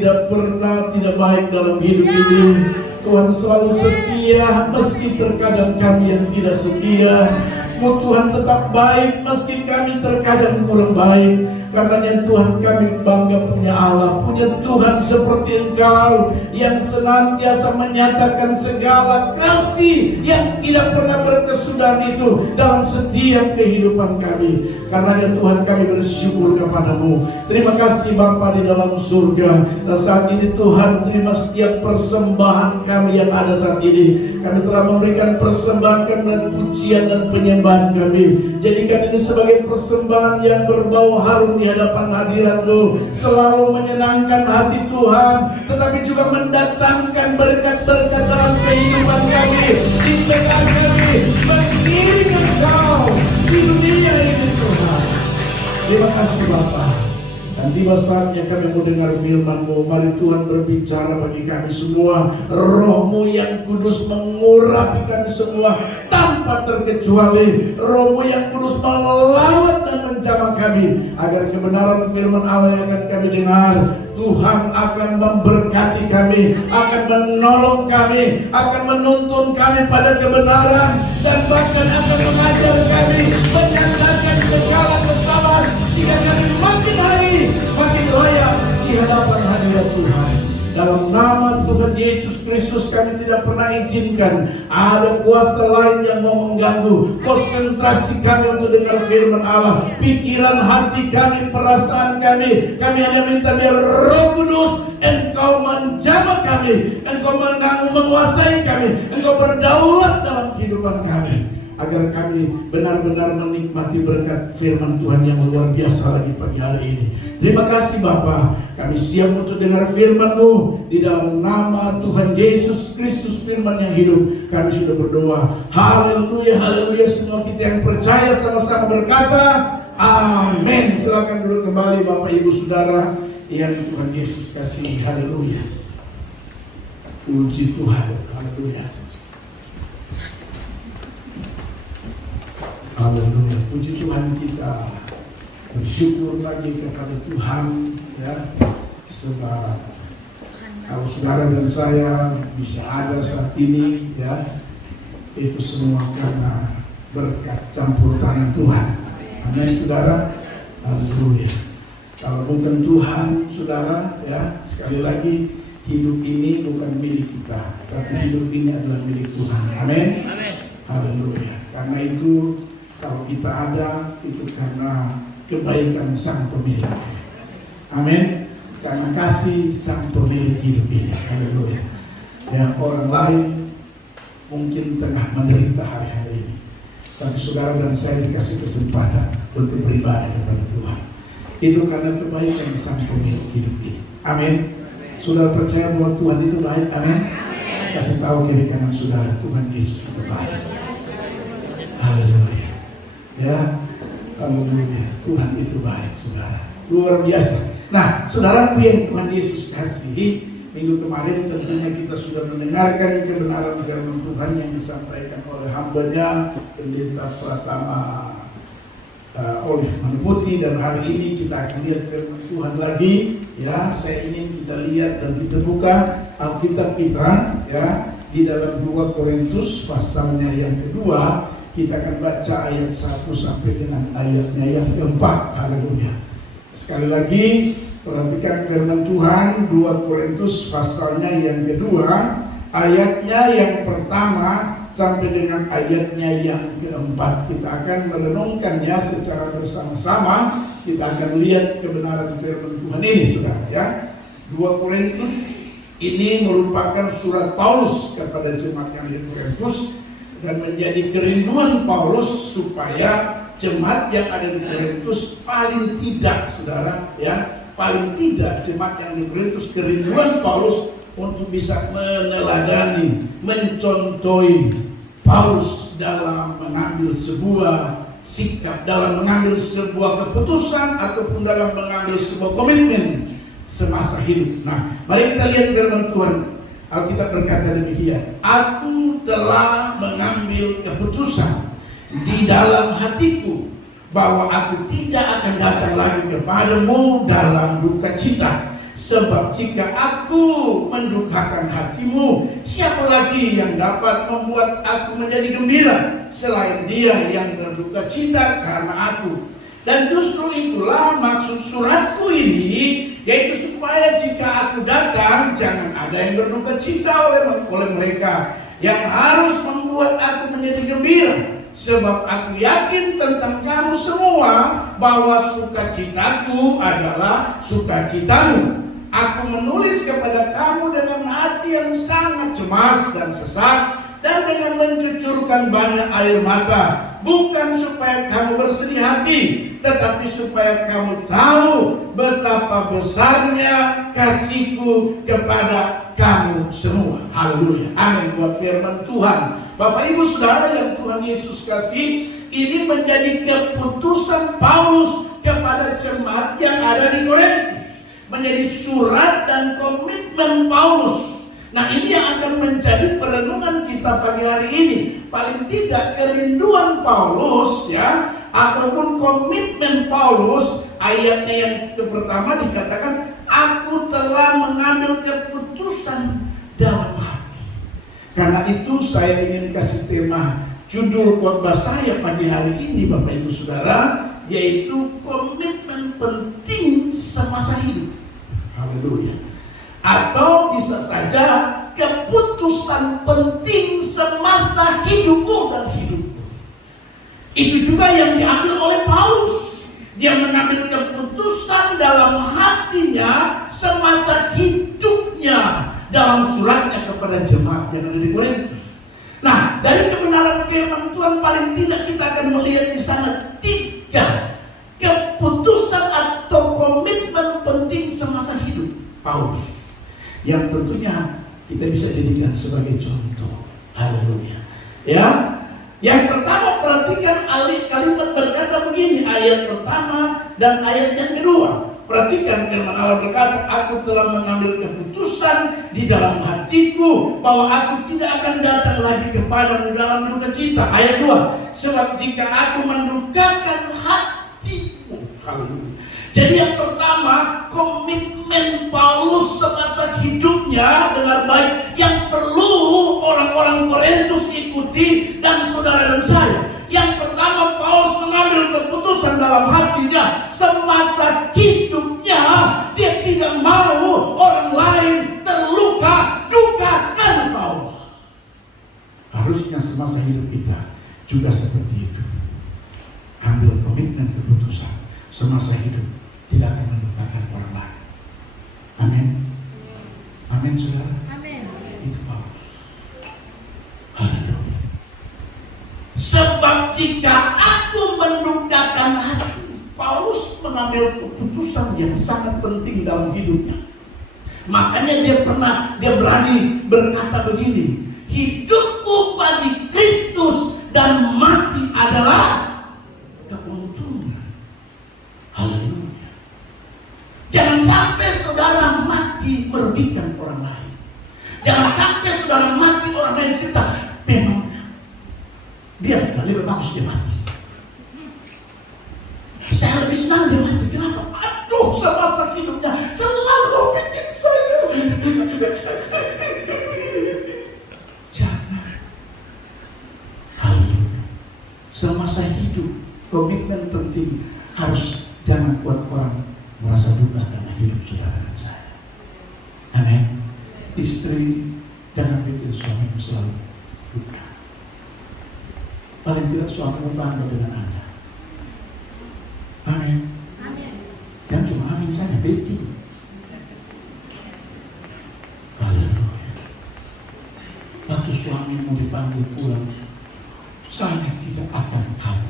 tidak pernah tidak baik dalam hidup ini. Tuhan selalu setia meski terkadang kami yang tidak setia. Tuhan tetap baik meski kami terkadang kurang baik. Karenanya Tuhan kami bangga punya Allah, punya Tuhan seperti Engkau yang senantiasa menyatakan segala kasih yang tidak pernah berkesudahan itu dalam setiap kehidupan kami. Karenanya Tuhan kami bersyukur kepadamu. Terima kasih Bapa di dalam surga. Dan saat ini Tuhan terima setiap persembahan kami yang ada saat ini. Kami telah memberikan persembahan dan pujian dan penyembahan kami. Jadikan ini sebagai persembahan yang berbau harum di hadapan hadirat-Mu, selalu menyenangkan hati Tuhan, tetapi juga mendatangkan berkat-berkat dalam kehidupan kami, di tengah kami mengiring Engkau di dunia ini Tuhan. Terima kasih Bapa. Dan tiba saatnya kami mau dengar firman-Mu. Mari Tuhan berbicara bagi kami semua. Roh-Mu yang kudus mengurapi kami semua tanpa terkecuali. Roh-Mu yang kudus melawat dan menjamah kami, agar kebenaran firman Allah yang akan kami dengar, Tuhan akan memberkati kami, akan menolong kami, akan menuntun kami pada kebenaran, dan bahkan akan mengajar kami, menyatakan segala kesalahan, sehingga kami makin hari makin layak di hadapan hadirat Tuhan. Dalam nama Tuhan Yesus Kristus kami tidak pernah izinkan ada kuasa lain yang mau mengganggu konsentrasi kami untuk dengar firman Allah, pikiran hati kami, perasaan kami. Kami hanya minta biar Roh Kudus Engkau menjamah kami, Engkau menguasai kami, Engkau berdaulat dalam kehidupan kami, agar kami benar-benar menikmati berkat firman Tuhan yang luar biasa lagi pagi hari ini. Terima kasih Bapa, kami siap untuk dengar firman-Mu. Di dalam nama Tuhan Yesus Kristus firman yang hidup, kami sudah berdoa. Haleluya, haleluya. Semua kita yang percaya sama-sama berkata amin. Silakan duduk kembali Bapak Ibu Saudara yang Tuhan Yesus kasih. Haleluya. Puji Tuhan. Haleluya. Haleluya, puji Tuhan, kita bersyukur lagi kepada Tuhan ya. Sebab kalau saudara dan saya bisa ada saat ini ya, itu semua karena berkat campur tangan Tuhan. Amin saudara. Haleluya. Kalau bukan Tuhan saudara ya, sekali lagi hidup ini bukan milik kita, tapi hidup ini adalah milik Tuhan. Amin. Haleluya. Karena itu kalau kita ada, itu karena kebaikan Sang Pemilik. Amin. Karena kasih Sang Pemilik hidup ini. Haleluya. Yang orang lain mungkin tengah menderita hari-hari ini, tapi saudara dan saya dikasih kesempatan untuk beribadah kepada Tuhan. Itu karena kebaikan Sang Pemilik hidup ini. Amin. Saudara percaya bahwa Tuhan itu baik? Amin. Kasih tahu kiri kanan saudara, Tuhan Yesus itu baik. Haleluya. Ya, haleluya. Tuhan itu baik, saudara. Luar biasa. Nah, saudaraku yang Tuhan Yesus kasihi, minggu kemarin tentunya kita sudah mendengarkan kebenaran firman Tuhan yang disampaikan oleh hamba-Nya Pendeta Pratama Olive Putih, dan hari ini kita akan lihat firman Tuhan lagi. Ya, saya ingin kita lihat dan kita buka Alkitab kita ya di dalam 2 Korintus pasalnya yang kedua. Kita akan baca ayat 1 sampai dengan ayatnya yang keempat. Haleluya. Sekali lagi perhatikan firman Tuhan, 2 Korintus pasalnya yang kedua, ayatnya yang pertama sampai dengan ayatnya yang keempat. Kita akan merenungkannya secara bersama-sama. Kita akan lihat kebenaran firman Tuhan ini saudara ya. 2 Korintus ini merupakan surat Paulus kepada jemaat yang di Korintus, dan menjadi kerinduan Paulus supaya jemaat yang ada di Korintus paling tidak saudara ya, paling tidak jemaat yang di Korintus, kerinduan Paulus untuk bisa meneladani, mencontohi Paulus dalam mengambil sebuah sikap, dalam mengambil sebuah keputusan, ataupun dalam mengambil sebuah komitmen semasa hidup. Nah, mari kita lihat firman Tuhan. Alkitab berkata demikian, aku telah mengambil keputusan di dalam hatiku bahwa aku tidak akan datang lagi kepadamu dalam duka cita, Sebab jika aku mendukakan hatimu, siapa lagi yang dapat membuat aku menjadi gembira selain Dia yang berduka cita karena aku. Dan justru itulah maksud suratku ini, yaitu supaya jika aku datang, jangan ada yang berduka cita oleh mereka yang harus membuat aku menjadi gembira. Sebab aku yakin tentang kamu semua bahwa sukacitaku adalah sukacitamu. Aku menulis kepada kamu dengan hati yang sangat cemas dan sesak, dan dengan mencucurkan banyak air mata, bukan supaya kamu bersedih hati, tetapi supaya kamu tahu betapa besarnya kasihku kepada kamu semua. Haleluya, amin. Buat firman Tuhan, Bapak Ibu Saudara yang Tuhan Yesus kasih, ini menjadi keputusan Paulus kepada jemaat yang ada di Korintus, menjadi surat dan komitmen Paulus. Nah, ini yang akan menjadi perenungan kita pagi hari ini. Paling tidak kerinduan Paulus ya, ataupun komitmen Paulus. Ayatnya yang pertama dikatakan, aku telah mengambil keputusan dalam hati. Karena itu saya ingin kasih tema judul khotbah saya pagi hari ini, Bapak Ibu Saudara, yaitu komitmen penting semasa hidup. Haleluya. Atau bisa saja keputusan penting semasa hidupmu dan hidupku. Itu juga yang diambil oleh Paulus. Dia mengambil keputusan dalam hatinya semasa hidupnya dalam suratnya kepada jemaat yang ada di Korintus. Nah, dari kebenaran firman Tuhan paling tidak kita akan melihat di sana 3 keputusan atau komitmen penting semasa hidup Paulus, yang tentunya kita bisa jadikan sebagai contoh. Haleluya. Ya, yang pertama perhatikan kalimat berkata begini, ayat pertama dan ayat yang kedua. Perhatikan firman Allah berkata, aku telah mengambil keputusan di dalam hatiku bahwa aku tidak akan datang lagi kepadamu dalam duka cita. Ayat 2, sebab jika aku mendukakan hatimu. Haleluya. Jadi yang pertama, komitmen Paulus semasa hidupnya dengan baik yang perlu orang-orang Korintus ikuti dan saudara dan saya. Yang pertama, Paulus mengambil keputusan dalam hatinya semasa hidupnya, dia tidak mau orang lain terluka duka karena Paulus. Harusnya semasa hidup kita juga seperti itu. Ambil komitmen keputusan semasa hidup tidak akan mendukakan orang lain. Amin. Amin, saudara. Amin. Itu Paulus. Haleluya. Sebab jika aku mendukakan hati, Paulus mengambil keputusan yang sangat penting dalam hidupnya. Makanya dia berani berkata begini, hidupku bagi Kristus dan mati adalah keuntungan. Haleluya. Jangan sampai saudara mati merugikan orang lain. Jangan sampai saudara mati orang lain cerita, memang biar lebih bagus dia mati. Saya lebih senang dia mati. Kenapa? Aduh, semasa hidupnya selalu bikin saya. Jangan. Haleluya. Semasa hidup komitmen penting harus jangan buat orang merasa duka karena hidup saudara dan saya. Amin. Istri jangan bikin suamimu selalu duka. Paling tidak suamimu bangga dengan Anda. Amin. Amin. Jangan cuma amin saja, beti. Haleluya. Waktu suamimu dipanggil pulang, sangat tidak akan tahu.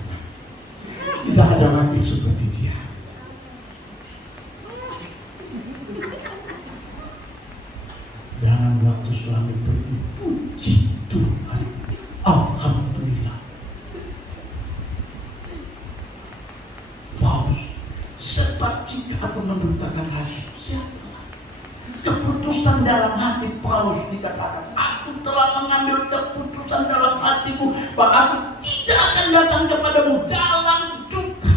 Tidak ada lagi seperti dia. Jangan waktu suami pergi, puji Tuhan. Alhamdulillah. Paulus, sebab jika aku mendukakan hati, siapa? Keputusan dalam hati Paulus dikatakan, aku telah mengambil keputusan dalam hatiku bahwa aku tidak akan datang kepadamu dalam duka.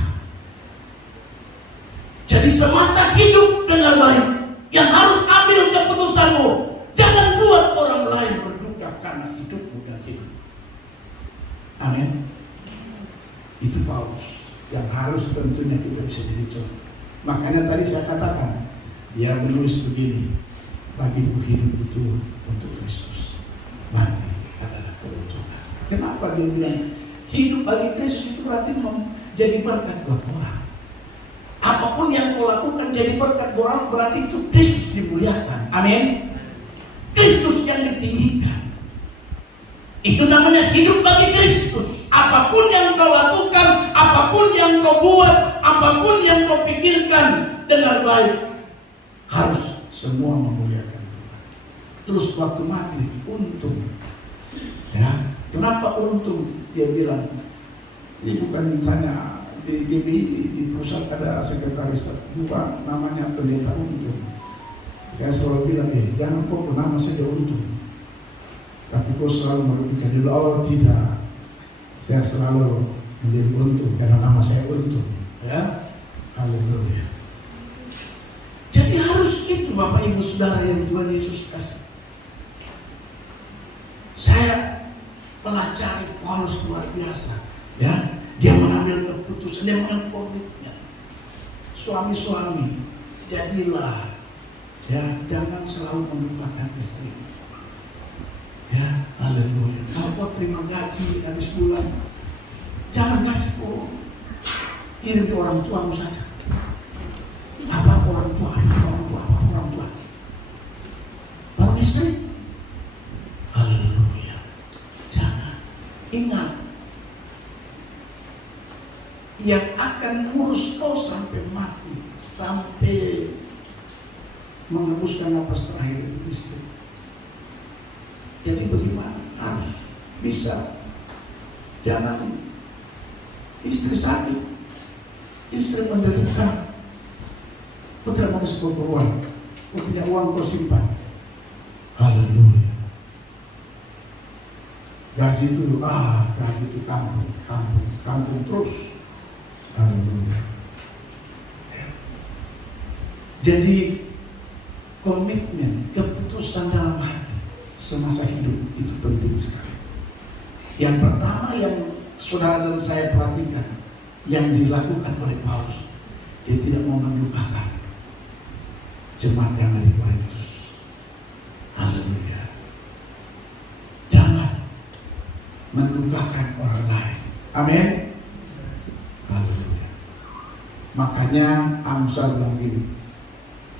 Jadi semasa hidup dengan baik yang harus ambil keputusanmu. Jangan buat orang lain berduka karena hidupmu dan hidup. Amin. Itu Paulus yang harus tentunya kita bisa jadi contoh. Makanya tadi saya katakan, dia menulis begini, bagiku hidup itu untuk Kristus, mati adalah keuntungan. Kenapa dia bilang hidup bagi Kristus itu berarti menjadi berkat buat orang. Apapun yang kau lakukan jadi berkat buat orang, berarti itu Kristus dimuliakan. Amin. Kristus yang ditinggikan. Itu namanya hidup bagi Kristus. Apapun yang kau lakukan, apapun yang kau buat, apapun yang kau pikirkan dengan baik, harus semua memuliakan Tuhan. Terus waktu mati, untung. Ya, kenapa untung? Dia bilang, ini bukan misalnya di GBI, di pusat ada sekretaris bukan namanya pendeta untung. Saya selalu bilang, jangan kok nama saja untung, tapi kau selalu merugikan dulu. Oh tidak, saya selalu menjadi untung karena nama saya untung. Ya, haleluya. Jadi harus itu Bapak Ibu Saudara yang Tuhan Yesus kasih. Saya pelajari Paulus luar biasa. Ya, dia mengambil keputusan, dia mengambil komitmen. Suami-suami, jadilah, ya, jangan selalu melupakan istri. Ya, haleluya. Kalau kau terima gaji habis bulan, jangan gaji kau kirim ke orang tuamu saja. Apa orang tua, orang tua. Baru istri. Haleluya. Jangan. Ingat, yang akan ngurus kau sampai mati, sampai menghembuskan napas terakhir itu istri. Jadi bagaimana? Harus bisa. Jangan istri sakit, istri menderita, kau tidak mau kasih keluar, kau punya uang kau simpan. Haleluya. Gaji itu, gaji itu kampung terus. Haleluya. Jadi komitmen, keputusan dalam hati semasa hidup itu penting sekali. Yang pertama yang saudara dan saya perhatikan, yang dilakukan oleh Paulus, dia tidak mau melupakan jemaat yang ada di Korintus. Haleluya. Jangan melupakan orang lain. Amin. Haleluya. Makanya Amsal bilang gini,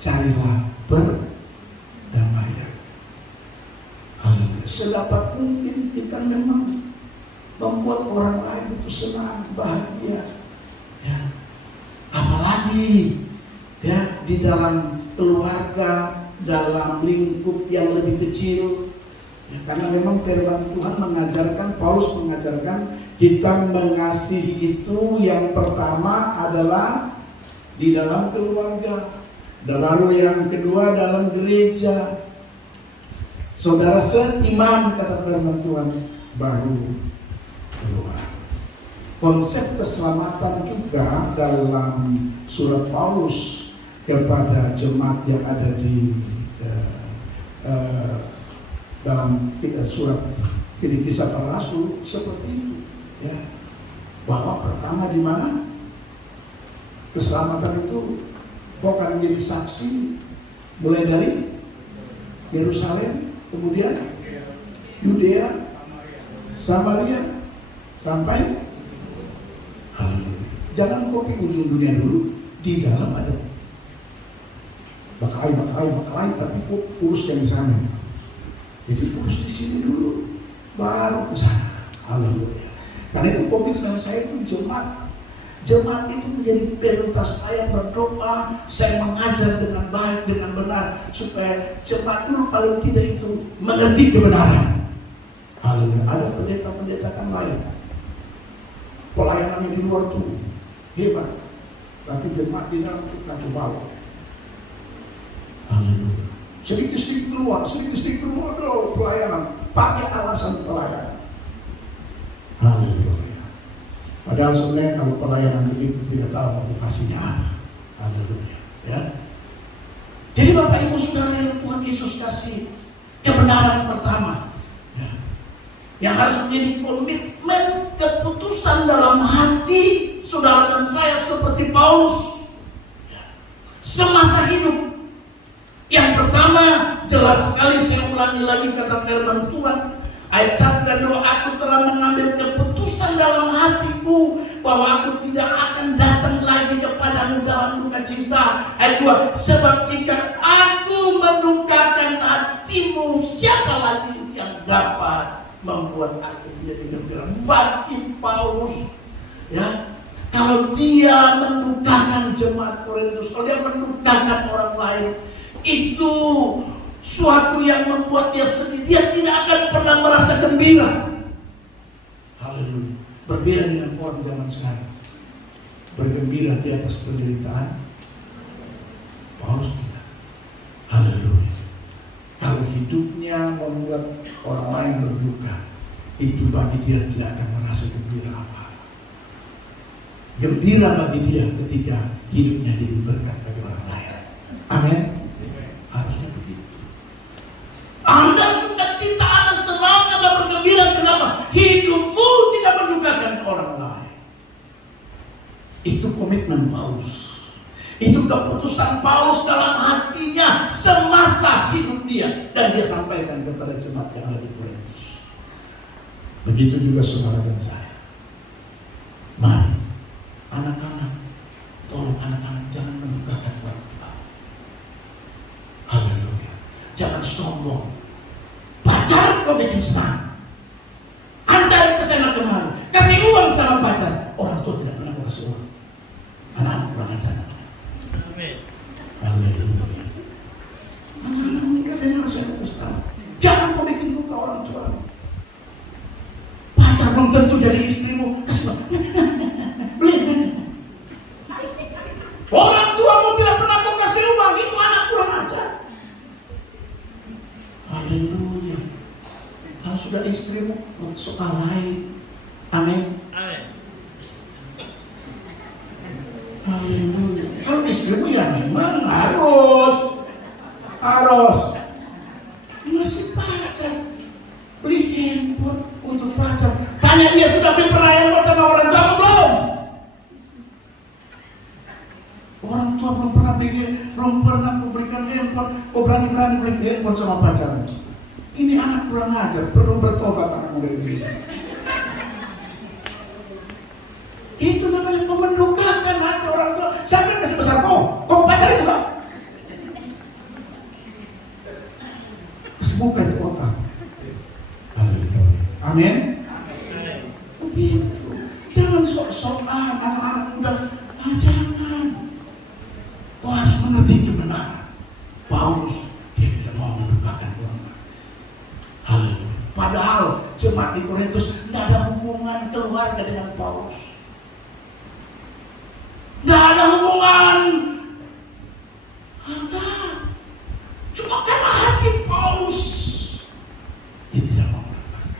carilah berdamaian. Haleluya. Sedapat mungkin kita memang membuat orang lain itu senang, bahagia. Ya. Apalagi ya di dalam keluarga, dalam lingkup yang lebih kecil. Ya, karena memang firman Tuhan mengajarkan, Paulus mengajarkan kita mengasihi itu yang pertama adalah di dalam keluarga, dan lalu yang kedua dalam gereja. Saudara seiman, kata firman Tuhan, baru keluar. Konsep keselamatan juga dalam surat Paulus kepada jemaat yang ada di dalam surat Kisah Para Rasul seperti itu, ya. Bahwa pertama di mana keselamatan itu bukan menjadi saksi mulai dari Yerusalem, kemudian Yudea, Samaria, sampai haleluya. Jangan kopi ujung dunia dulu, di dalam ada bakal, tapi urus yang di sana. Jadi urus di sini dulu, baru ke sana. Haleluya. Karena itu komitmen saya itu jemaat. Jemaat itu menjadi prioritas saya, berdoa, saya mengajar dengan baik, dengan benar, supaya jemaat dulu paling tidak itu mengerti kebenaran. Haleluya. Ada pendeta-pendeta kan lain, pelayanannya di luar tuh hebat, tapi jemaat di dalam itu kacau balau. Haleluya. Sedikit-sedikit keluar dulu pelayanan, pakai alasan pelayanan. Haleluya. Padahal sebenarnya kalau pelayanan begitu tidak tahu motivasinya apa. Haleluya. Ya. Jadi Bapak Bapak Ibu Saudara yang Tuhan Yesus kasih, kebenaran pertama yang harus menjadi komitmen keputusan dalam hati saudara dan saya seperti Paulus semasa hidup. Yang pertama, jelas sekali saya ulangi lagi kata firman Tuhan, ayat 1 dan 2, aku telah mengambil keputusan dalam hatiku bahwa aku tidak akan datang lagi kepadamu dalam duka cita. Ayat 2, sebab jika aku mendukakan hatimu, siapa lagi yang dapat membuat aku menjadi gembira? Bagi Paulus, ya, kalau dia mendukakan jemaat Korintus, kalau dia mendukakan orang lain, itu suatu yang membuat dia sedih. Dia tidak akan pernah merasa gembira. Haleluya. Berbeda dengan orang zaman sekarang, bergembira di atas penderitaan. Paulus tidak. Haleluya. Kalau hidupnya membuat orang lain berduka, itu bagi dia tidak akan merasa gembira apa. Gembira bagi dia ketika hidupnya jadi berkat bagi orang lain. Amin. Harusnya begitu. Anda sukacita, Anda senang, Anda bergembira. Kenapa? Hidupmu tidak mendukakan orang lain. Itu komitmen Paulus. Itu keputusan Paulus dalam hatinya semasa hidup dia. Dan dia sampaikan kepada jemaat yang ada di Korintus. Begitu juga saudara dan saya. Mari, anak-anak, tolong anak-anak jangan mendukakan orang tua. Haleluya. Jangan sombong. Pacar kau bikin senang, antar ke sana kemari, kasih uang sama pacar. Orang tua tidak pernah kasih uang. Anak-anak kurang ajar. Amin. Haleluya. Anak-anak muda dengar saya Ustaz, jangan kau bikin luka orang tua. Pacar belum tentu jadi istrimu. Kasih uang. Beli. Orang tuamu tidak pernah kau kasih uang, itu anak kurang ajar. Haleluya. Kalau sudah istrimu soal lain. Amin. Amin. Haleluya. Kalau istrimu ya memang harus masih pacar, beli handphone untuk pacar. Tanya dia sudah beli pernah handphone sama orang tua belum? Orang tua belum pernah kau belikan handphone, kau berani beli handphone sama pacarnya. Ini anak kurang ajar, perlu bertobat anak muda ini. Itu namanya kau mendukakan hati orang tua. Siapa yang kasih besar kau pacar itu Pak? Kasih buka itu otak. Amin. Begitu. Jangan sok-sokan anak-anak muda. Jangan. Kau harus mengerti kebenaran. Paulus dia tidak mau mendukakan orang. Haleluya. Padahal jemaat di Korintus tidak ada hubungan keluarga dengan Paulus. Tidak ada hubungan. Ada. Cuma karena hati Paulus dia tidak mau mendukakan.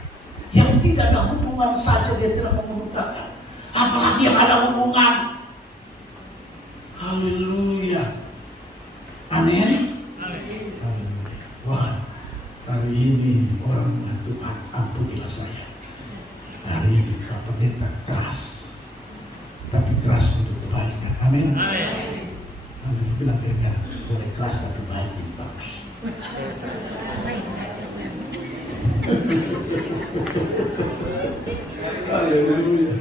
Yang tidak ada hubungan saja dia tidak mau mendukakan. Apalagi yang ada hubungan. Haleluya. Amin. Amin. Wah, hari ini orang Tuhan ampunilah saya. Hari ini Pak Pendeta keras, tapi keras untuk kebaikan. Amin. Amin. Bilang kira-kira boleh keras tapi baik ini bagus. Haleluya.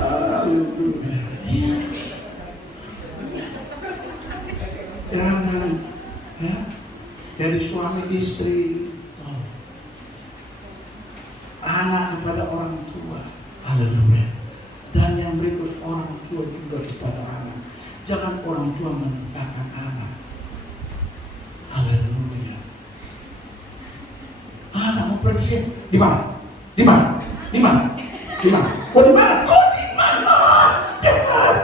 Haleluya. Jangan ya, dari suami istri, anak kepada orang tua. Haleluya. Dan yang berikut orang tua juga kepada anak. Jangan orang tua menikahkan anak. Haleluya. Anak mau pergi di mana? Di mana? Di mana? Di mana? Kau di mana? Kau di mana? Jangan.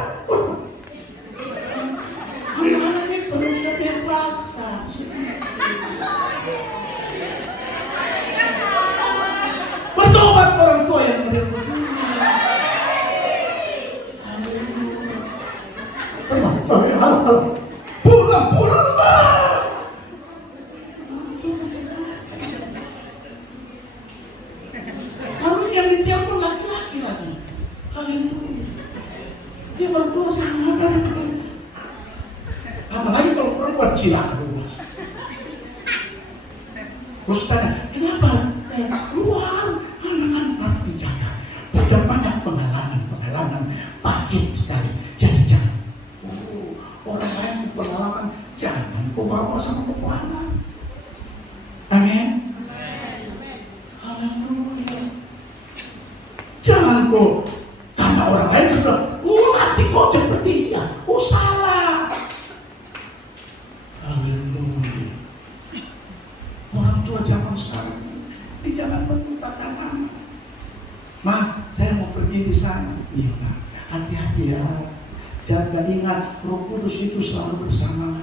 Anak-anak ini perlu kebebasan. Bertobat orang tua yang berbuat. Pulang Haleluya. Dia baru keluar sama makan. Apalagi kalau perempuan cilaka luas. Terus tanya, kenapa? Keluar, anak-anak harus dijaga. Udah banyak pengalaman pahit sekali. Jadi jangan. Orang lain pengalaman, jangan kau bawa sama kekuatan. Amin. Haleluya. Jangan kau karena orang lain terus bilang, nanti kau seperti dia. Salah. Haleluya. Orang tua zaman sekarang jangan menggunakan anak. Ma, saya mau pergi di sana. Iya, Ma. Hati-hati ya. Jaga, ingat, Roh Kudus itu selalu bersama.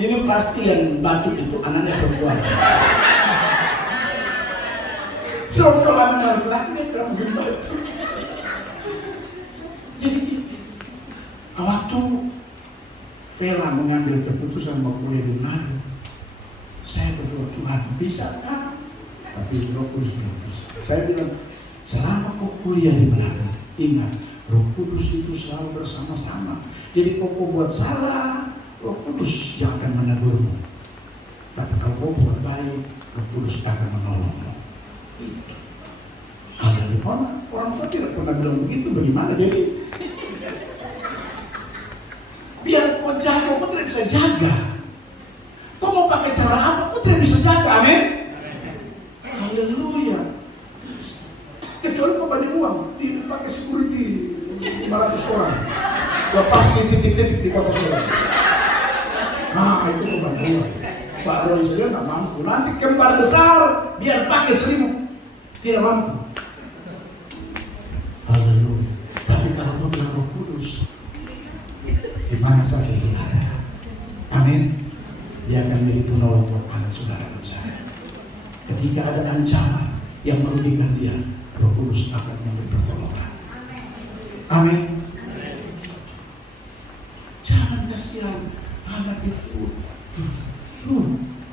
Ini pasti yang batuk itu anaknya perempuan. So kalau anak laki-laki kurang batuk. Jadi waktu Vela mengambil keputusan mau kuliah di Manado, saya berdoa, Tuhan bisakah? Tapi Roh Kudus belum bisa. Saya bilang, selama kau kuliah di Manado, ingat Roh Kudus itu selalu bersama-sama. Jadi kalau kau buat salah, Roh Kudus yang akan menegurmu. Tapi kalau kau buat baik, Roh Kudus akan menolongmu. Itu. Kalau di mana orang tua tidak pernah bilang begitu, bagaimana jadi? Biar kau jaga, kau tidak bisa jaga. Kau mau pakai cara apa, kau tidak bisa jaga, amin? Haleluya. Kecuali kau banyak uang, dipakai security 500 orang. Lepas di titik-titik di kota Solo. Nah itu kau banyak uang. Pak Roy saja nggak mampu. Nanti kembar besar, biar pakai 1000, tidak mampu. Haleluya. Tapi kalau kau bilang Roh Kudus, di mana saja dia ada. Amin. Dia akan menjadi penolong buat anak saudara saya. Ketika ada ancaman yang merugikan dia, Roh Kudus akan memberi pertolongan. Amin. Jangan kasihan anak itu.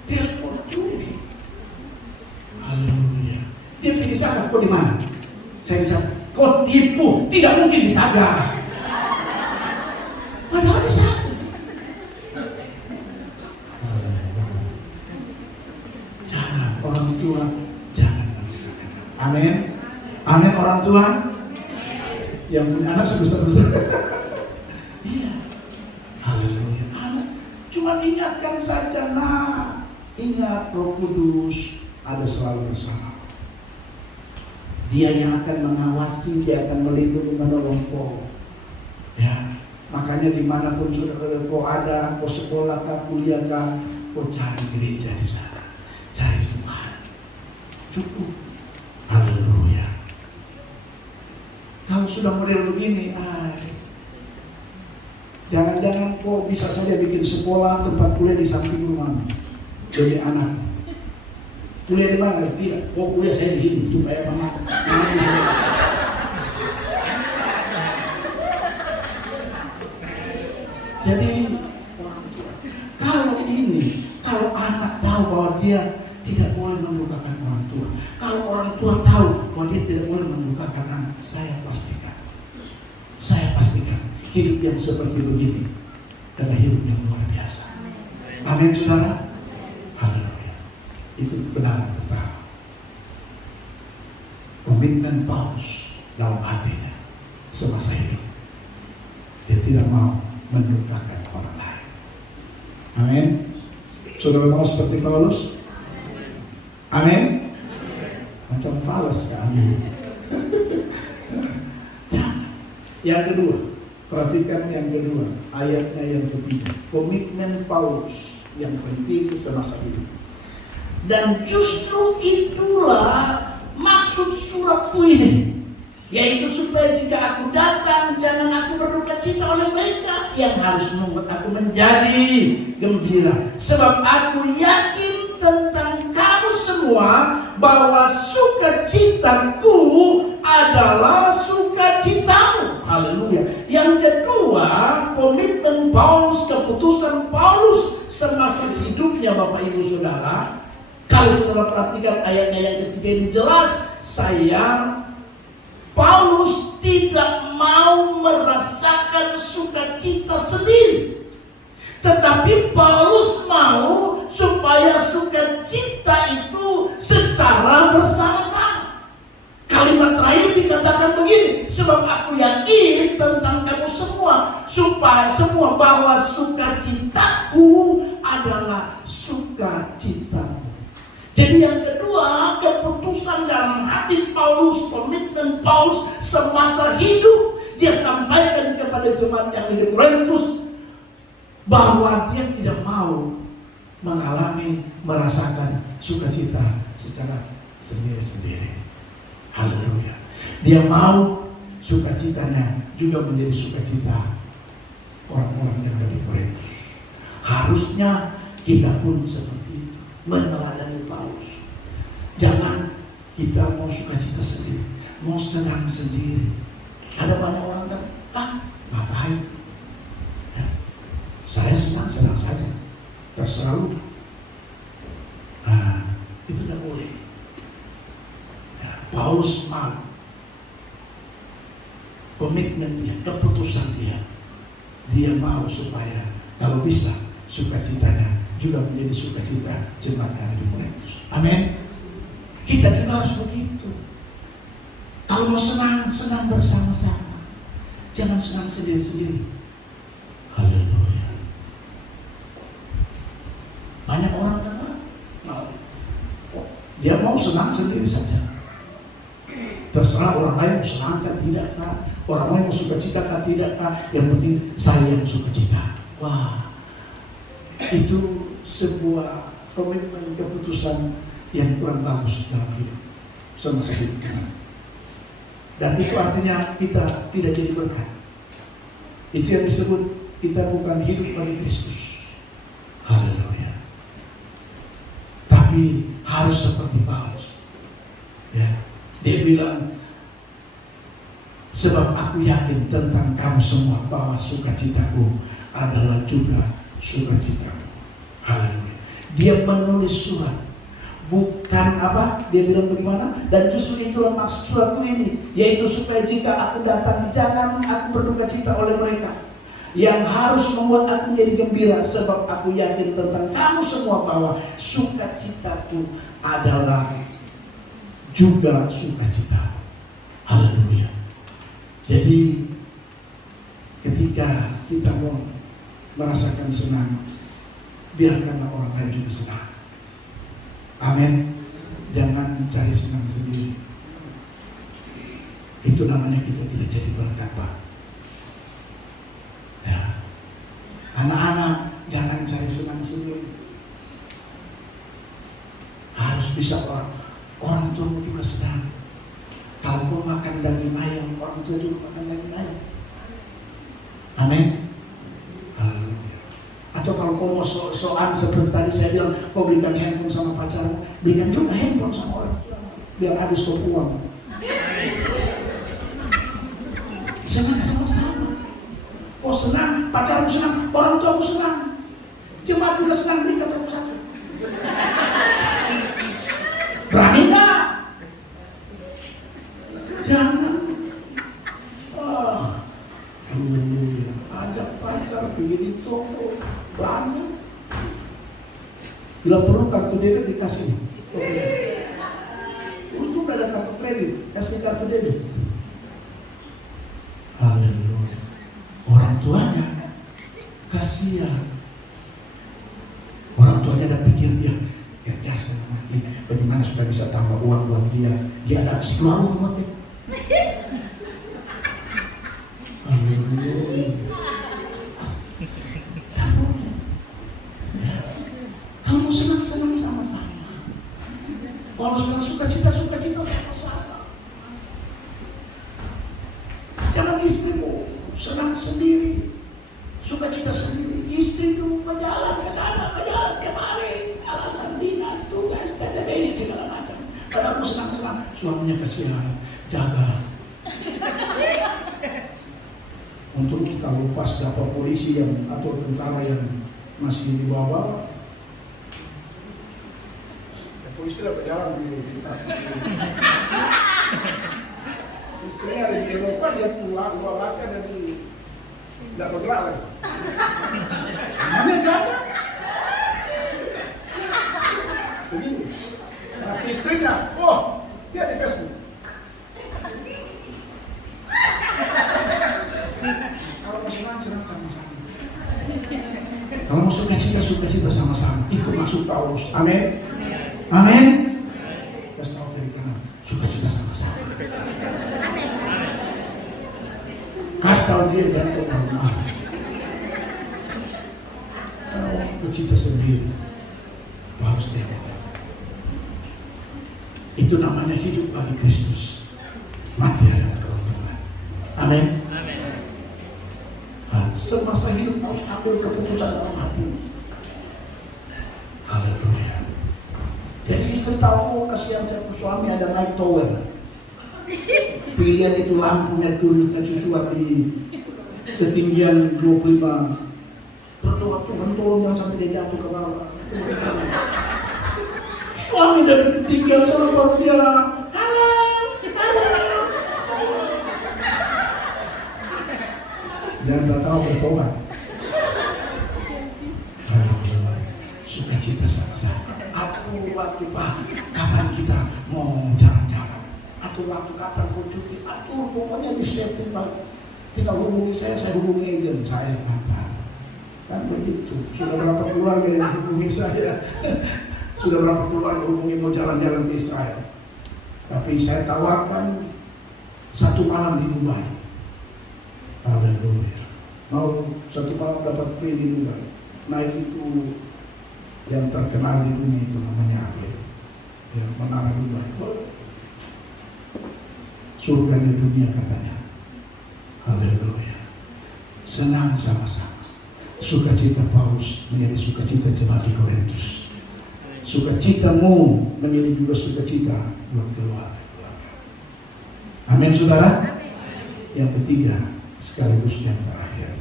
Telepon terus. Haleluya. Dia pergi sana, kau di mana? Saya bisa, kau tipu, tidak mungkin disadar. Padahal di sana. Jangan orang tua, jangan. Amin. Amin orang tua. Yang punya anak sebesar-besar. Iya. Haleluya. Anak. Cuma ingatkan saja, nah, ingat Roh Kudus ada selalu bersama. Dia yang akan mengawasi, dia akan melindungi, menolong kau. Ya. Makanya dimanapun saudara kau ada, kau sekolah kah, kuliah kah, kau cari gereja di sana, cari Tuhan, cukup. Haleluya. Kalau sudah model begini, jangan-jangan kau bisa saja bikin sekolah tempat kuliah di samping rumah demi anak. Kuliah di mana? Tidak. Kau kuliah saya di sini supaya mama bisa. Jadi kalau anak tahu bahwa dia tidak boleh mendukakan orang tua, kalau orang tua tahu bahwa dia tidak boleh mendukakan anak, saya pastikan hidup yang seperti begini adalah hidup yang luar biasa. Amin saudara. Haleluya. Itu kebenaran pertama. Komitmen Paulus dalam hatinya semasa hidup, dia tidak mau mendukakan orang lain. Amin. Saudara mau seperti Paulus? Amin. Macam falas kan? Jangan. Yang kedua, perhatikan yang kedua, ayatnya yang ketiga. Komitmen Paulus yang penting semasa hidup. Dan justru itulah maksud suratku ini, yaitu supaya jika aku datang, jangan aku berduka cita oleh mereka, yang harus membuat aku menjadi gembira. Sebab aku yakin tentang kamu semua bahwa sukacitaku adalah sukacitamu. Haleluya. Yang kedua, komitmen Paulus, keputusan Paulus semasa hidupnya, Bapak Ibu Saudara. Kalau saudara perhatikan ayatnya yang ketiga ini jelas, Paulus tidak mau merasakan sukacita sendiri. Tetapi Paulus mau supaya sukacita itu secara bersama-sama. Kalimat terakhir dikatakan begini, sebab aku yakin tentang kamu semua, supaya semua bahwa sukacitaku adalah sukacitamu. Jadi yang kedua, keputusan dalam hati Paulus, komitmen Paulus semasa hidup, dia sampaikan kepada jemaat yang di Korintus bahwa dia tidak mau merasakan sukacita secara sendiri-sendiri. Haleluya. Dia mau sukacitanya juga menjadi sukacita orang-orang yang ada di Korintus. Harusnya kita pun seperti itu, meneladani Paulus. Jangan kita mau sukacita sendiri, mau senang sendiri. Ada banyak orang kan, ngapain? Ya, saya senang saja, terserah lu. Nah, itu tidak boleh. Ya, Paulus mau, komitmen dia, keputusan dia mau supaya kalau bisa sukacitanya juga menjadi sukacita jemaat yang ada di Korintus. Amin. Kita juga harus begitu. Kalau mau senang bersama-sama, jangan senang sendiri-sendiri. Haleluya. Banyak orang kan dia mau senang sendiri saja. Terserah orang lain mau senang kah tidak kah, orang lain mau sukacita kah tidak kah, yang penting saya yang sukacita. Wah, itu sebuah komitmen, keputusan yang kurang bagus dalam hidup semasa hidup. Dan itu artinya kita tidak jadi berkat. Itu yang disebut kita bukan hidup bagi Kristus. Haleluya. Tapi harus seperti Paulus. Ya, dia bilang, sebab aku yakin tentang kamu semua bahwa sukacitaku adalah juga sukacitamu. Haleluya. Dia menulis surat, bukan dia bilang bagaimana? Dan justru itulah maksud suratku ini, yaitu supaya jika aku datang, jangan aku berduka cita oleh mereka, yang harus membuat aku menjadi gembira, sebab aku yakin tentang kamu semua bahwa sukacitaku adalah juga sukacita. Haleluya. Jadi ketika kita mau merasakan senang, biarkanlah orang lain juga senang. Amin. Jangan cari senang sendiri. Itu namanya kita tidak jadi berkat, Pak. Ya. Anak-anak jangan cari senang sendiri. Harus bisa orang tua juga senang. Kalau kau makan daging ayam, orang tua juga makan daging ayam. Amin. Atau kalau kau mau soal seperti tadi saya bilang, kau belikan handphone sama pacarmu, belikan juga handphone sama orang tua, biar habis kau uang. Senang sama-sama. Kau senang, pacarmu senang, orang tuamu senang, jemaat juga senang, belikan satu-satu. Berani enggak? Jangan. Ajak pacar pergi di toko banyak. Bila perlu kartu debit dikasih. Untuk ada kartu kredit, kasih kartu debit. Haleluya. Orang tuanya kasihan. Orang tuanya ada pikir dia kerja setengah mati, bagaimana supaya bisa tambah uang buat dia. Dia ada keluar uang buat dia. Haleluya. Kalau senang sama-sama. Kalau senang sukacita sama-sama. Jangan istrimu senang sendiri, sukacita sendiri. Istri itu berjalan ke sana, berjalan kemari, alasan dinas, tugas, dan segala macam. Padahal senang-senang, suaminya kasihan. jaga. Untuk kita lepas dapat polisi yang atau tentara yang masih dibawa. Polisi tidak berjalan di istrinya ada di Eropa, dia pulang dua laki ada di tidak bergerak lagi. Namanya jaga. Begini. Nah, istrinya, oh dia di Facebook. Kalau mau senang sama-sama. Kalau mau sukacita sama-sama. Itu maksud Paulus. Amin. Amin. Kasih tahu kiri kanan, sukacita sama-sama. Kasih tahu dia dan normal. Kalau sukacita sendiri, Paulus tengok. Itu namanya hidup bagi Kristus. Mati adalah keuntungan. Amin. Semasa hidup harus ambil keputusan dalam hati. Haleluya. Jadi istri tahu, kasihan saya suami ada naik tower. Pilihan itu lampunya tulisnya cucuan di setinggian 25. Berdoa Tuhan tolong jangan sampai dia jatuh ke bawah. Suami dari ketinggian sana baru dia halo. Jangan tahu bertobat. Sukacita sama-sama. Atau waktu Pak, kapan kita mau jalan-jalan? Atau waktu kapan kau cuti? Atau pokoknya di setting Pak. Tinggal hubungi saya hubungi agent saya mantan. Kan begitu. Sudah berapa keluarga yang hubungi saya? Sudah berapa keluarga hubungi mau jalan-jalan ke Israel? Tapi saya tawarkan 1 malam di Dubai. Haleluya. Mau 1 malam dapat free di Dubai. Naik itu yang terkenal di dunia itu namanya apa itu? Yang menara Dubai. Surga di dunia katanya. Haleluya. Senang sama-sama. Sukacita Paulus menjadi sukacita jemaat di Korintus. Sukacitamu menjadi juga sukacita buat keluarga. Amin saudara. Yang ketiga, sekaligus yang terakhir,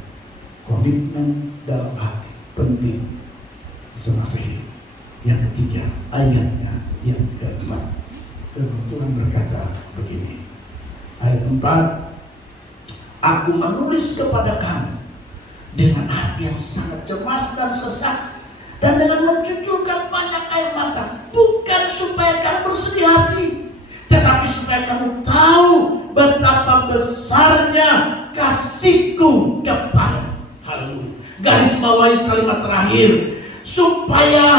komitmen dalam hati penting semasa hidup. Yang ketiga, ayatnya yang keempat, Tuhan berkata begini, ayat 4, aku menulis kepada kamu dengan hati yang sangat cemas dan sesak, dan dengan mencucurkan banyak air mata, bukan supaya kamu bersedih hati, tetapi supaya kamu tahu betapa besarnya kasihku kepadamu. Haleluya. Garis bawahi kalimat terakhir, supaya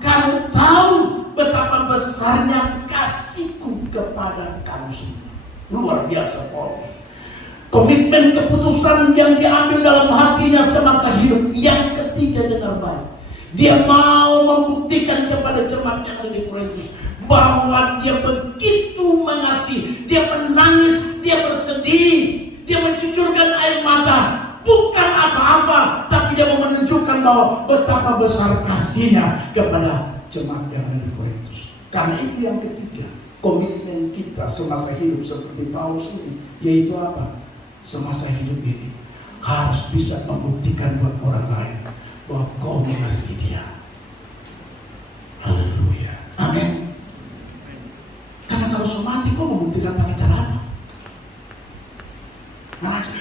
kamu tahu betapa besarnya kasihku kepada kamu semua. Luar biasa Paulus. Komitmen keputusan yang diambil dalam hatinya semasa hidup. Yang ketiga, dengar baik, dia mau membuktikan kepada jemaat yang ada di Korintus bahwa dia begitu mengasihi. Dia menangis, dia bersedih, dia mencucurkan air mata, bukan apa-apa, tapi dia mau menunjukkan bahwa betapa besar kasihnya kepada jemaat yang ada di Korintus. Karena itu yang ketiga, komitmen kita semasa hidup seperti Paulus ini, yaitu apa? Semasa hidup ini harus bisa membuktikan buat orang lain bahwa kau mengasihi dia. Haleluya. Amin. Karena kalau sudah mati kau membuktikan pakai cara apa? Nangis,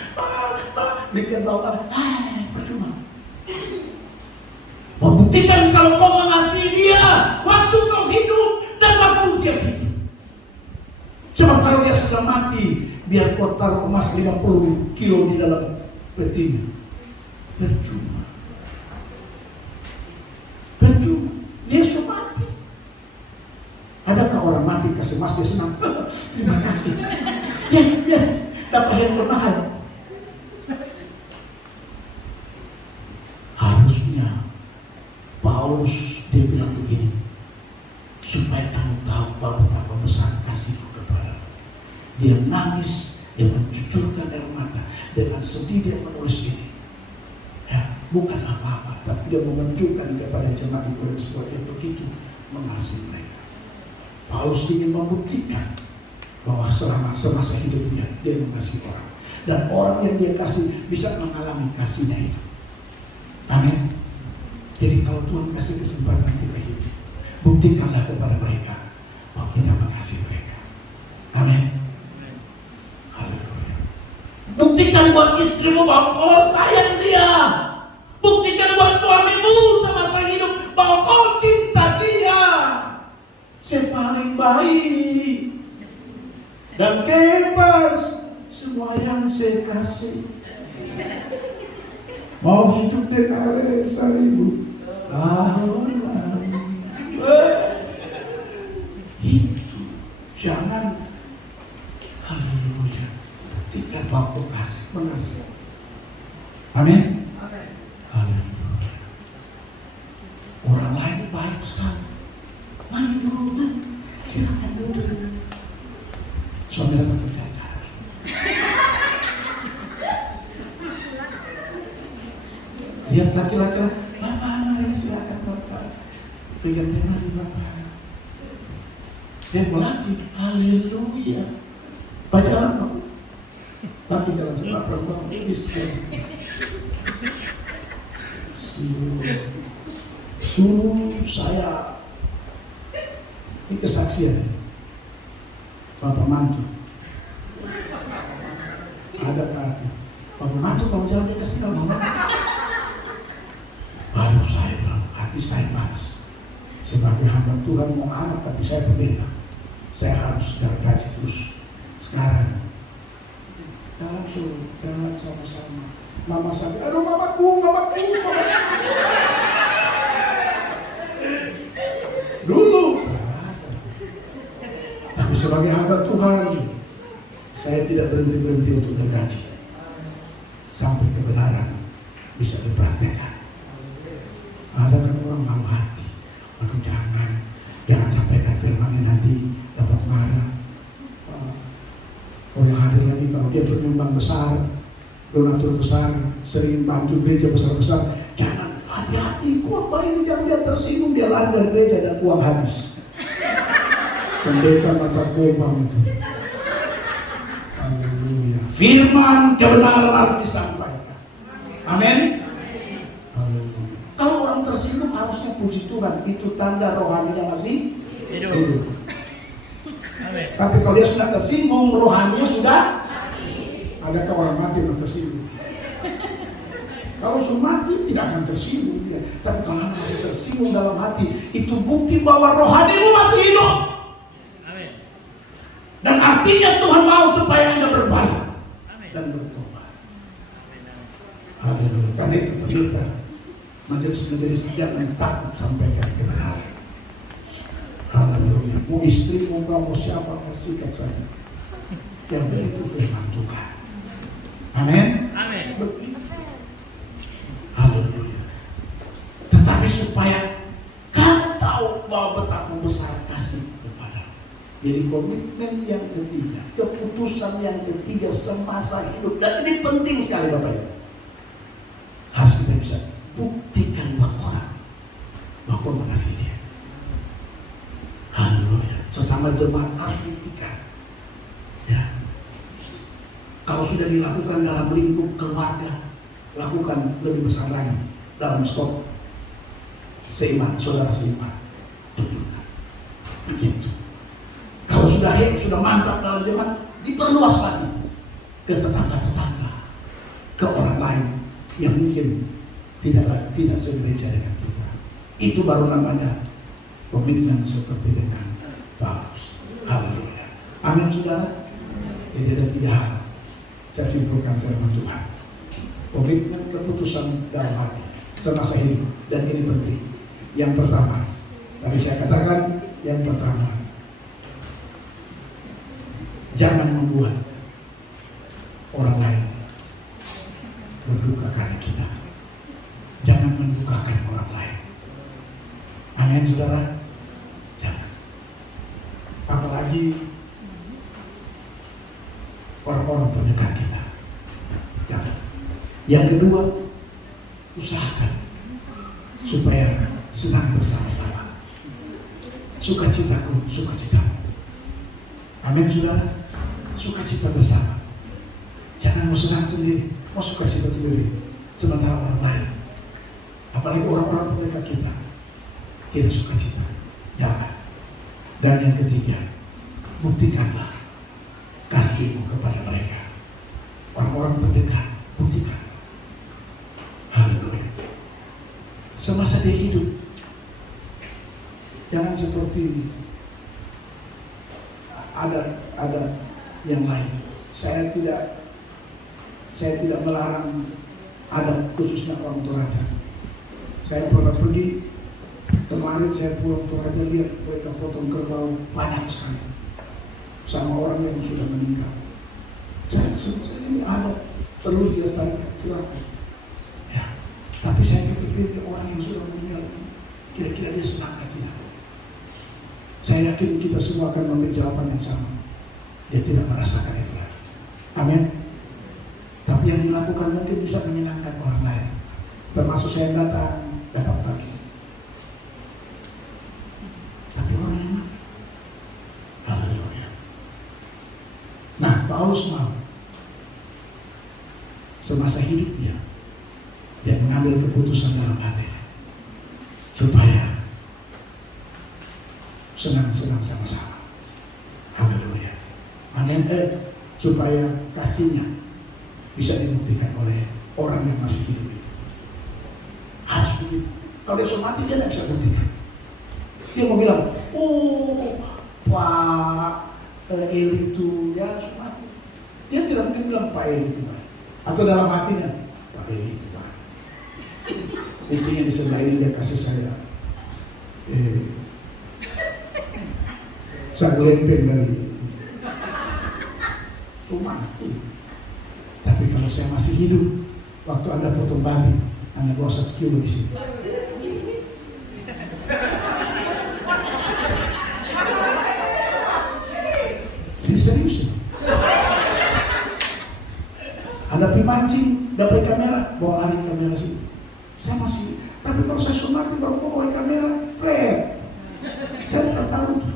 bikin bau, percuma. Membuktikan kalau kau mengasihi dia waktu kau hidup dan waktu dia hidup. Sebab kalau dia sudah mati, biar kau taruh emas 50 kilo di dalam petinya, percuma. Dia sudah mati. Adakah orang mati kasih emas dia senang? Terima kasih. Yes, dapat handphone mahal. Harusnya Paulus dia bilang begini, supaya kamu tahu betapa besar kasihku kepada. Dia nangis, dia mencucurkan air mata, dengan sedih dia menulis ini. Ya, bukan apa-apa, tapi dia menunjukkan kepada jemaat di Korintus bahwa dia begitu mengasihi mereka. Paulus ingin membuktikan bahwa selama semasa hidupnya dia mengasihi orang, dan orang yang dia kasih bisa mengalami kasihnya itu. Amin. Jadi kalau Tuhan kasih kesempatan kita hidup, buktikanlah kepada mereka bahwa kita mengasihi mereka. Amin. Haleluya. Buktikan buat istrimu bahwa kau sayang dia. Buktikan buat suamimu semasa hidup bahwa kau cinta dia. Sepaling baik dan kebas semua yang saya kasih. Mau hidup dengan seribu tahun. Itu jangan. Haleluya. Buktikan bahwa kasih mengasihi. Amin. Haleluya. Orang lain baik sekali. Mari dulu, silakan dulu. Suami datang bercanda. Lihat laki-laki, Bapak, mari silakan Bapak. Pegang mari Bapak. Dia melaki, haleluya. Baca apa? Laki dalam sebuah perempuan miskin. Dulu saya ini kesaksian Bapak mantu. Ada kata Bapak mantu kalau jalan dia kasih tahu mama. Baru saya bilang, hati saya panas. Sebagai hamba Tuhan mau anak tapi saya berbeda. Saya harus gaji terus. Sekarang langsung jalan sama-sama. Mama sampai, aduh mamaku. Dulu. Tapi sebagai hamba Tuhan, saya tidak berhenti untuk bergaji sampai kebenaran bisa dipraktekkan. Ada kan orang malu hati, aduh jangan sampaikan firman nanti dapat marah. Oh yang hadir lagi kalau dia penyumbang besar, donatur besar, sering bantu gereja besar-besar, jangan hati-hati, korban ini jangan dia tersinggung, dia lari dari gereja dan uang habis. Pendeta mata kobang itu. Haleluya. Firman kebenaran harus disampaikan. Amin. Haleluya. Kalau orang tersinggung harusnya puji Tuhan, itu tanda rohaninya masih hidup. Tapi kalau dia sudah tersinggung, rohaninya sudah mati. Adakah orang mati yang tersinggung? Kalau sudah mati tidak akan tersinggung dia. Tapi kalau masih tersinggung dalam hati, itu bukti bahwa rohanimu masih hidup. Dan artinya Tuhan mau supaya Anda berbalik dan bertobat. Haleluya. Karena itu pendeta majelis sejak yang takut sampaikan kebenaran. Haleluya. Mau istri, mau kamu, siapa sikap saya. Yang itu firman Tuhan. Amin. Amin. Haleluya. Tetapi supaya kau tahu bahwa betapa besar kasih kepada. Jadi komitmen yang ketiga, keputusan yang ketiga semasa hidup, dan ini penting sekali Bapak Ibu. Harus kita bisa buktikan buat orang bahwa kau mengasihi dia. Haleluya. Sesama jemaat harus buktikan. Ya. Kalau sudah dilakukan dalam lingkup keluarga, lakukan lebih besar lagi dalam skop seiman, saudara seiman. Tunjukkan. Begitu. Kalau sudah mantap dalam jemaat, diperluas lagi ke tetangga-tetangga, ke orang lain yang mungkin tidak segereja dengan kita. Itu baru namanya komitmen seperti dengan Paulus. Haleluya. Amin saudara. Jadi ada 3 hal saya simpulkan firman Tuhan. Komitmen keputusan dalam hati semasa hidup, dan ini penting. Yang pertama, tadi saya katakan yang pertama, jangan membuat orang lain berduka karena kita. Jangan mendukakan orang lain. Amin saudara. Jangan. Apalagi orang-orang terdekat kita. Jangan. Yang kedua, usahakan supaya senang bersama-sama. Sukacitaku, sukacitamu. Amin saudara. Sukacita bersama. Jangan mau senang sendiri, mau sukacita sendiri. Sementara orang lain, apalagi orang-orang terdekat kita, tidak sukacita. Jangan. Dan yang ketiga, buktikanlah kasihmu kepada mereka. Orang-orang terdekat, buktikan. Haleluya. Semasa dia hidup, jangan seperti ada yang lain. Saya tidak melarang adat khususnya orang Toraja. Saya pernah pergi kemarin, saya pulang Toraja, lihat mereka potong kerbau banyak sekali sama orang yang sudah meninggal. Saya ini adat perlu dilestarikan, silakan. Ya, tapi saya pikir orang yang sudah meninggal, kira-kira dia senang tidak? Saya yakin kita semua akan memberi jawaban yang sama. Dia tidak merasakan itu lagi. Amin. Tapi yang dilakukan mungkin bisa menyenangkan orang lain. Termasuk saya datang pagi. Tapi orang yang mati. Haleluya. Nah, Paulus mau semasa hidupnya dia mengambil keputusan dalam hati supaya senang-senang sama-sama. Haleluya. Amin. Supaya kasihnya bisa dibuktikan oleh orang yang masih hidup itu. Harus begitu. Kalau dia sudah mati, dia tidak bisa buktikan. Dia mau bilang, Pak Eli itu ya sudah mati. Dia tidak mungkin bilang Pak Eli itu baik. Atau dalam hatinya, Pak Eli itu baik. Intinya di sebelah ini dia kasih saya lempeng dari mati. Tapi kalau saya masih hidup, waktu Anda potong babi, Anda bawa 1 kilo di sini. Ini serius. Anda pergi mancing, dapat kamera, bawa lari kamera sini. Saya masih. Tapi kalau saya sudah mati baru bawa kamera, saya tidak tahu.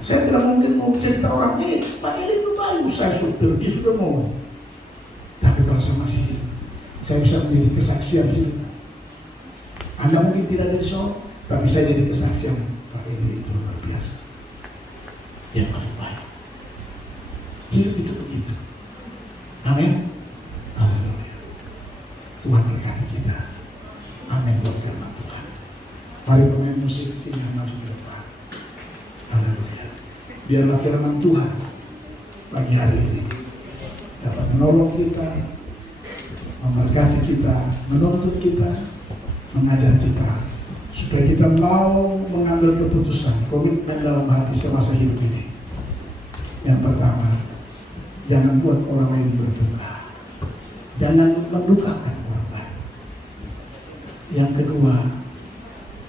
Saya tidak mungkin mau cerita orang ini, Pak ini itu tahu saya supir, dia sudah mau. Tapi kalau saya masih hidup, saya bisa menjadi kesaksian hidup. Anda mungkin tidak ada di sana, tapi saya jadi kesaksian. Pak ini itu luar biasa. Yang paling baik. Hidup itu begitu. Amin. Haleluya. Tuhan berkati kita. Amin buat firman Tuhan. Mari pemain musik sini maju ke depan. Haleluya. Biarlah firman Tuhan pagi hari ini dapat menolong kita, memberkati kita, menuntut kita, mengajar kita, supaya kita mau mengambil keputusan, komitmen dalam hati semasa hidup ini. Yang pertama, jangan buat orang lain berduka, jangan mendukakan orang lain. Yang kedua,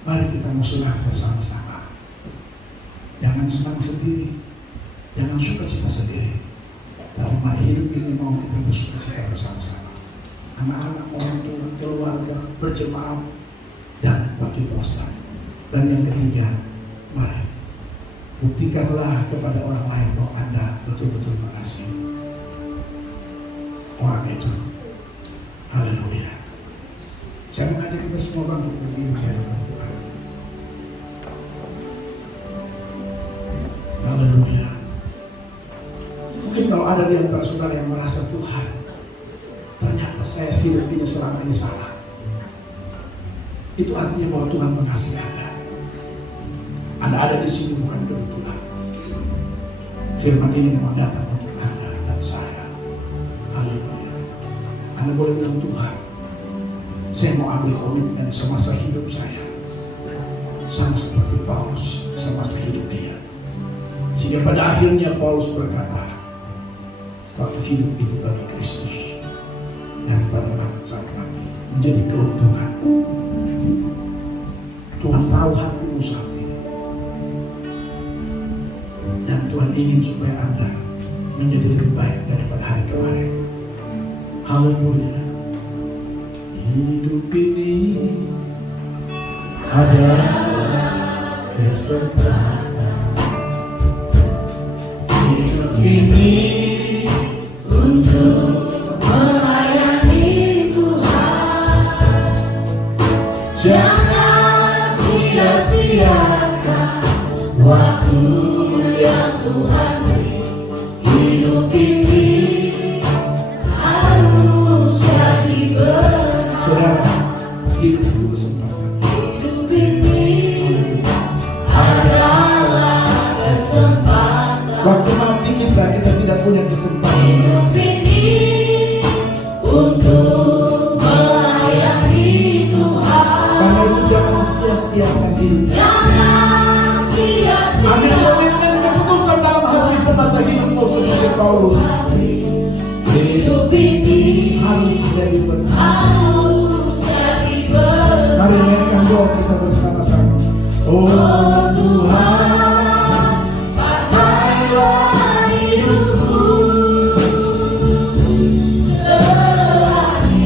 mari kita mau senang bersama-sama. Jangan senang sendiri, jangan sukacita sendiri. Dalam hidup ini mau kita bersukacita bersama-sama. Anak-anak, orang tua, keluarga, berjemaat, dan bagi dosa. Dan yang ketiga, mari buktikanlah kepada orang lain bahwa Anda betul-betul mengasihi orang itu. Haleluya. Saya mengajak kita semua bangkit berdiri di hadapan Tuhan. Haleluya. Mungkin kalau ada di antara saudara yang merasa Tuhan, ternyata saya hidup ini selama ini salah. Itu artinya bahwa Tuhan mengasihi Anda. Anda ada di sini bukan kebetulan. Firman ini memang datang untuk Anda dan saya. Haleluya. Anda boleh bilang, Tuhan, saya mau ambil komitmen semasa hidup saya, sama seperti Paulus semasa hidup dia. Sehingga pada akhirnya Paulus berkata, waktu hidup itu bagi Kristus, yang pada saat mati menjadi keuntungan. Tuhan tahu hatimu saat ini, dan Tuhan ingin supaya Anda menjadi lebih baik daripada hari kemarin. Haleluya. Hidup ini ada kesempatan Jangan sia-siakan waktu yang Tuhan beri. Hidup ini harus jadi berkah. Saudara, hidup itu kesempatan. Hidup ini adalah kesempatan. Waktu mati kita tidak punya kesempatan. Hidup ini untuk melayani Tuhan. Karena itu jangan sia-siakan hidup. Jangan sia-siakan. Ambil komitmen keputusan dalam hati semasa hidupmu seperti Paulus. Hidup ini harus jadi berkah. Mari naikkan doa kita bersama-sama. Oh Tuhan, pakailah hidupku selagi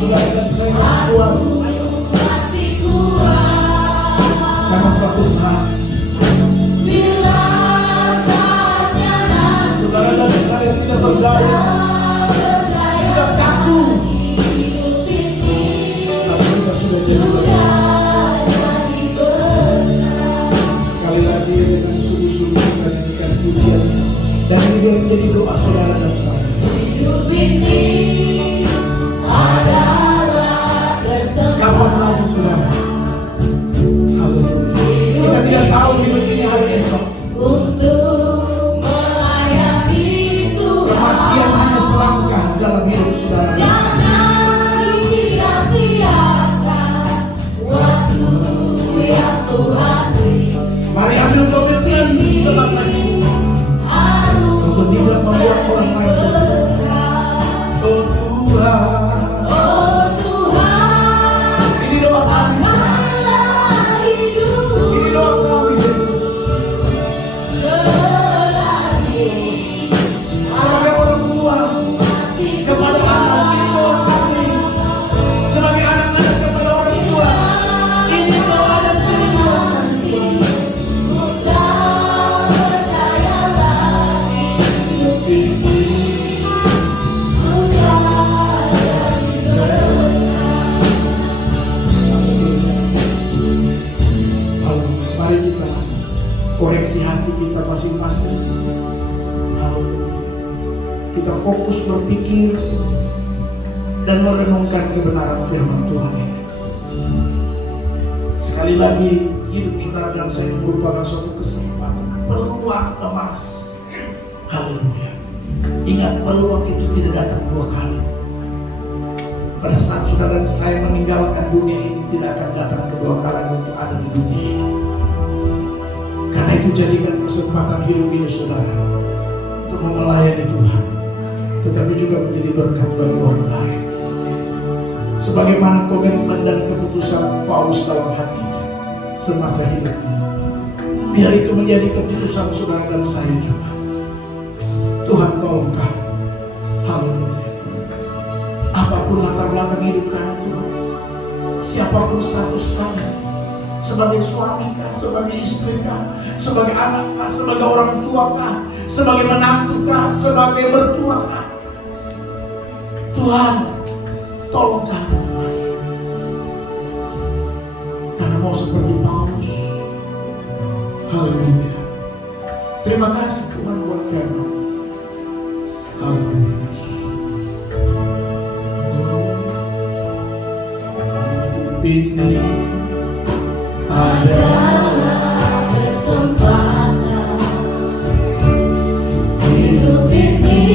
saudara dan saya masih kuat. Karena suatu saat bila saatnya nanti saudara dan saya tidak berdaya, tidak kaku, tapi kita sudah jadi berkah. Sekali lagi dengan sungguh-sungguh kita nyanyikan pujian dan ini menjadi doa saudara dan saya. Hidup ini adalah kesempatan. Kapan lagi saudara? Haleluya. Kita tidak tahu hidup ini hari esok. Untuk melayani Tuhan. Kematian hanya selangkah dalam hidup saudara. Jangan sia-siakan waktu yang Tuhan beri. Mari ambil komitmen semasa hidup untuk tidak membuat orang lain berkah. Oh Tuhan, oh Tuhan, ini doa kami. Ini doa kami. Sebagai orang tua kepada anak, ini doa kami. Sebagai anak-anak kepada orang tua, ini doa dan perjuangan. Mari kita koreksi hati kita masing-masing. Kita fokus berpikir dan merenungkan kebenaran firman Tuhan ini. Sekali lagi, hidup saudara dan saya merupakan suatu kesempatan, peluang emas. Haleluya. Ingat, peluang itu tidak datang dua kali. Pada saat saudara dan saya meninggalkan dunia ini, tidak akan datang kedua kali untuk ada di dunia ini. Karena itu jadikan kesempatan hidup ini saudara untuk melayani Tuhan, tetapi juga menjadi berkat bagi orang lain. Sebagaimana komitmen dan keputusan Paulus dalam hatinya semasa hidupnya, biar itu menjadi keputusan saudara dan saya juga. Tuhan tolong kami. Haleluya. Apapun latar belakang hidup kami Tuhan, siapapun status kami, sebagai suami kah, sebagai istri kah, sebagai anak kah, sebagai orang tua kah, sebagai menantu kah, sebagai mertua kah, Tuhan tolong kami. Karena mau seperti Paulus. Haleluya. Terima kasih Tuhan buat firman. Haleluya. Ini adalah kesempatan. Hidup ini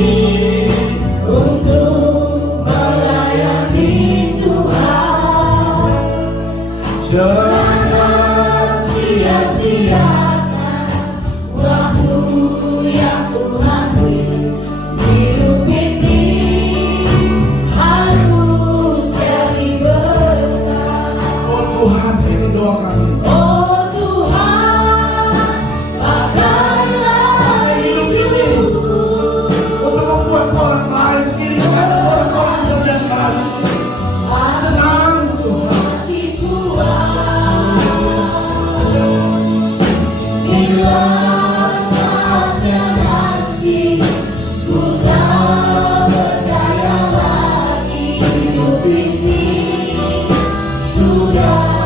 untuk melayani Tuhan. Jangan sia-siakan waktu yang Tuhan beri. Hidup ini harus jadi berkah. Oh Tuhan, ini doa kami. Oh Tuhan, pakailah hidupku untuk membuat orang lain dirikan orang-orang yang kami senang Tuhan. Masih kuat bila saatnya nanti ku tak berdaya lagi. Hidup ini sudah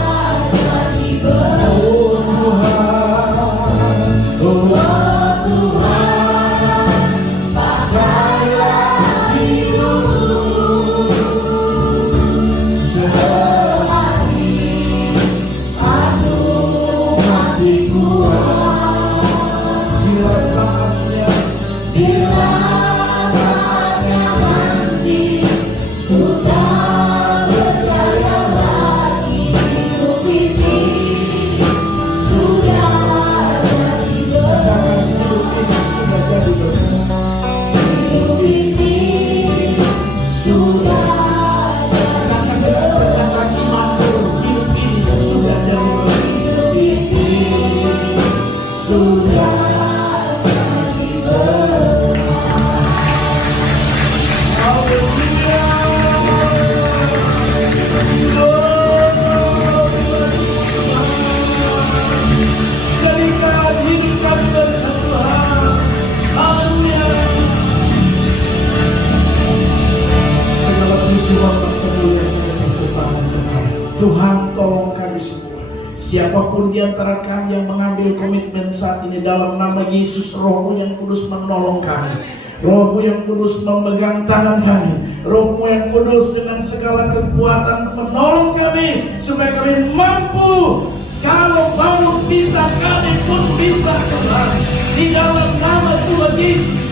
Tuhan tolong kami semua. Siapapun di antara kami yang mengambil komitmen saat ini, dalam nama Yesus, Roh-Mu yang kudus menolong kami. Roh-Mu yang kudus memegang tangan kami. Roh-Mu yang kudus dengan segala kekuatan menolong kami, supaya kami mampu. Kalau Paulus bisa, kami pun bisa kembali. Di dalam nama Tuhan Yesus.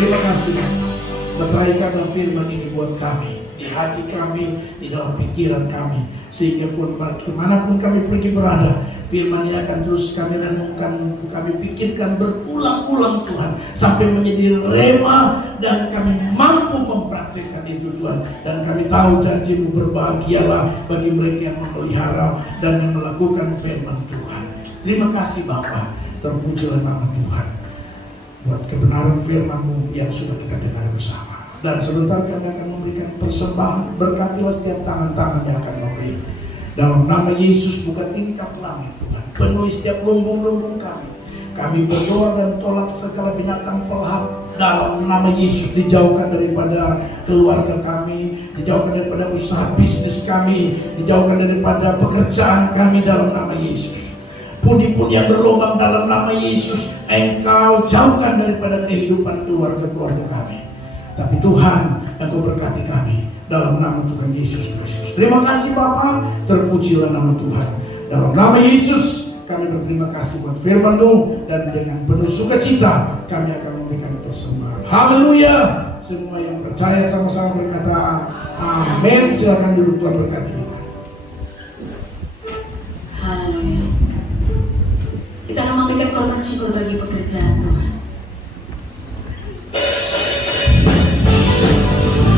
Terima kasih. Meteraikanlah firman ini buat kami, di hati kami, di dalam pikiran kami, sehingga pun kemanapun kami pergi berada, firman ini akan terus kami renungkan, kami pikirkan berulang-ulang Tuhan, sampai menjadi rema, dan kami mampu mempraktikkan itu Tuhan. Dan kami tahu janji-Mu, berbahagialah bagi mereka yang memelihara dan yang melakukan firman Tuhan. Terima kasih Bapa, terpujilah nama Tuhan buat kebenaran firman-Mu yang sudah kita dengar bersama. Dan sebentar kami akan memberikan persembahan. Berkatilah setiap tangan-tangan yang akan memberi. Dalam nama Yesus, buka tingkap langit Tuhan, penuhi setiap lumbung-lumbung kami. Kami berdoa dan tolak segala binatang pelahap. Dalam nama Yesus, dijauhkan daripada keluarga kami, dijauhkan daripada usaha bisnis kami, dijauhkan daripada pekerjaan kami dalam nama Yesus. Pundi-pundi yang berlubang dalam nama Yesus, Engkau jauhkan daripada kehidupan keluarga-keluarga kami. Tapi Tuhan, Engkau berkati kami dalam nama Tuhan Yesus Kristus. Terima kasih Bapa, terpujilah nama Tuhan. Dalam nama Yesus kami berterima kasih buat firman-Mu, dan dengan penuh sukacita kami akan memberikan persembahan. Haleluya. Semua yang percaya sama-sama berkata amin. Silakan duduk, Tuhan berkati. Haleluya. Kita akan memberikan korban syukur bagi pekerjaan Tuhan.